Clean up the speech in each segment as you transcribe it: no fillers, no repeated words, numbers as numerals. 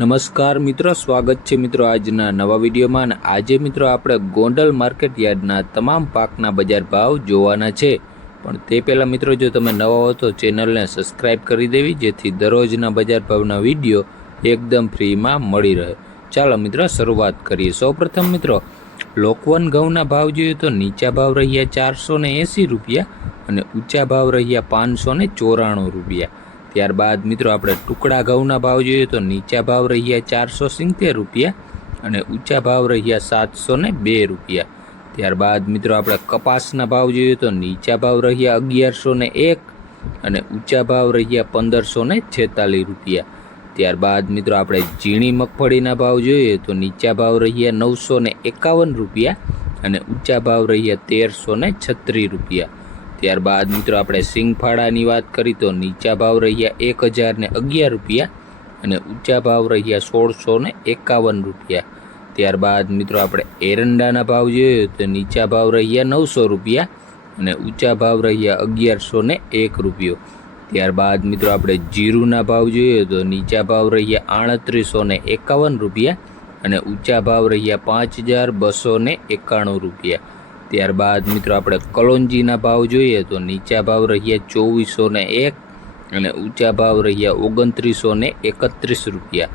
નમસ્કાર મિત્રો, સ્વાગત છે મિત્રો આજના નવા વિડીયોમાં. અને આજે મિત્રો આપણે ગોંડલ માર્કેટ યાર્ડના તમામ પાકના બજાર ભાવ જોવાના છે. પણ તે પહેલાં મિત્રો, જો તમે નવા હો તો ચેનલને સબસ્ક્રાઈબ કરી દેવી, જેથી દરરોજના બજાર ભાવના વિડીયો એકદમ ફ્રીમાં મળી રહે. ચાલો મિત્રો શરૂઆત કરીએ. સૌપ્રથમ મિત્રો, લોકવન ઘઉંના ભાવ જોઈએ તો નીચા ભાવ રહ્યા 480 રૂપિયા અને ઊંચા ભાવ રહ્યા 594 રૂપિયા. ત્યારબાદ મિત્રો આપણે ટુકડા ઘઉંના ભાવ જોઈએ તો નીચા ભાવ રહ્યા 470 રૂપિયા અને ઊંચા ભાવ રહ્યા 702 રૂપિયા. ત્યારબાદ મિત્રો આપણે કપાસના ભાવ જોઈએ તો નીચા ભાવ રહ્યા 1101 અને ઊંચા ભાવ રહ્યા 1546 રૂપિયા. ત્યારબાદ મિત્રો આપણે ઝીણી મગફળીના ભાવ જોઈએ તો નીચા ભાવ રહ્યા 951 રૂપિયા અને ઊંચા ભાવ રહ્યા 1336 રૂપિયા. ત્યારબાદ મિત્રો આપણે સિંગફાળાની વાત કરી તો નીચા ભાવ રહ્યા 1011 રૂપિયા અને ઊંચા ભાવ રહ્યા 1651 રૂપિયા. ત્યારબાદ મિત્રો આપણે એરંડાના ભાવ જોઈએ તો નીચા ભાવ રહ્યા 900 રૂપિયા અને ઊંચા ભાવ રહ્યા 1101 રૂપિયો. ત્યારબાદ મિત્રો આપણે જીરુના ભાવ જોઈએ તો નીચા ભાવ રહ્યા 3851 રૂપિયા અને ઊંચા ભાવ રહ્યા 5291 રૂપિયા. ત્યારબાદ મિત્રો આપણે કલોંજીના ભાવ જોઈએ તો નીચા ભાવ રહ્યા 2401 અને ઊંચા ભાવ રહ્યા 2931 રૂપિયા.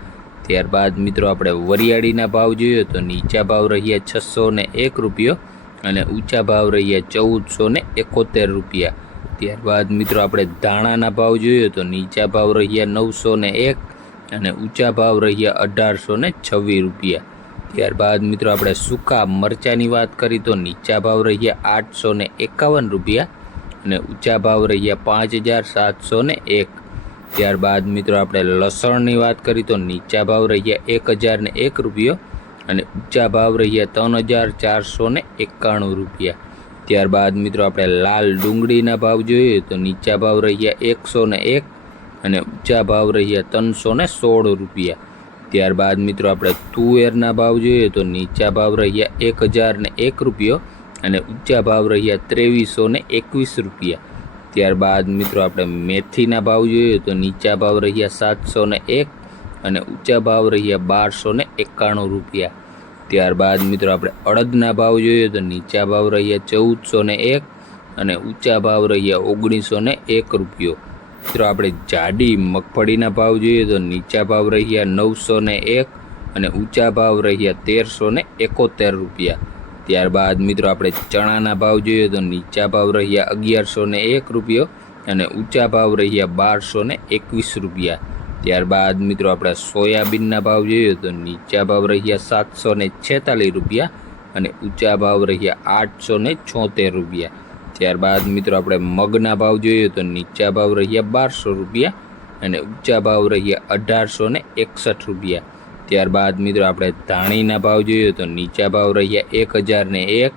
ત્યારબાદ મિત્રો આપણે વરિયાળીના ભાવ જોઈએ તો નીચા ભાવ રહ્યા 601 રૂપિયો અને ઊંચા ભાવ રહ્યા 1471 રૂપિયા. ત્યારબાદ મિત્રો આપણે ધાણાના ભાવ જોઈએ તો નીચા ભાવ રહ્યા 901 અને ઊંચા ભાવ રહ્યા 1826 રૂપિયા. ત્યારબાદ મિત્રો આપણે સૂકા મરચાંની વાત કરી તો નીચા ભાવ રહ્યા 851 રૂપિયા અને ઊંચા ભાવ રહ્યા 5701. ત્યારબાદ મિત્રો આપણે લસણની વાત કરી તો નીચા ભાવ રહ્યા 1001 રૂપિયો અને ઊંચા ભાવ રહ્યા 3491 રૂપિયા. ત્યારબાદ મિત્રો આપણે લાલ ડુંગળીના ભાવ જોઈએ તો નીચા ભાવ રહ્યા 101 અને ઊંચા ભાવ રહ્યા 316 રૂપિયા. ત્યારબાદ મિત્રો આપણે તુવેરના ભાવ જોઈએ તો નીચા ભાવ રહ્યા 1001 રૂપિયો અને ઊંચા ભાવ રહ્યા 2321 રૂપિયા. ત્યારબાદ મિત્રો આપણે મેથીના ભાવ જોઈએ તો નીચા ભાવ રહ્યા 701 અને ઊંચા ભાવ રહ્યા 1291 રૂપિયા. ત્યારબાદ મિત્રો આપણે અડદના ભાવ જોઈએ તો નીચા ભાવ રહ્યા 1401 અને ઊંચા ભાવ રહ્યા 1901 રૂપિયો. મિત્રો આપણે જાડી મગફળીના ભાવ જોઈએ તો નીચા ભાવ રહ્યા 901 અને ઊંચા ભાવ રહ્યા 1371 રૂપિયા. ત્યારબાદ મિત્રો આપણે ચણાના ભાવ જોઈએ તો નીચા ભાવ રહ્યા 1101 રૂપિયો અને ઊંચા ભાવ રહ્યા 1221 રૂપિયા. ત્યારબાદ મિત્રો આપણે સોયાબીનના ભાવ જોઈએ તો નીચા ભાવ રહ્યા 746 રૂપિયા અને ઊંચા ભાવ રહ્યા 876 રૂપિયા. ત્યારબાદ મિત્રો આપણે મગના ભાવ જોઈએ તો નીચા ભાવ રહ્યા 1200 રૂપિયા અને ઊંચા ભાવ રહ્યા 1861 રૂપિયા. ત્યારબાદ મિત્રો આપણે ધાણીના ભાવ જોઈએ તો નીચા ભાવ રહ્યા 1001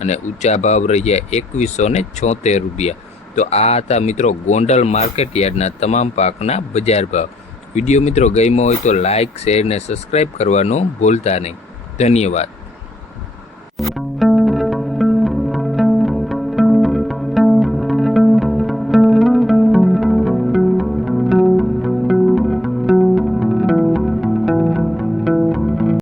અને ઊંચા ભાવ રહ્યા 2176 રૂપિયા. તો આ હતા મિત્રો ગોંડલ માર્કેટ યાર્ડના તમામ પાકના બજાર ભાવ. વિડીયો મિત્રો ગમ્યો હોય તો લાઇક, શેર ને સબસ્ક્રાઈબ કરવાનું ભૂલતા નહીં. ધન્યવાદ.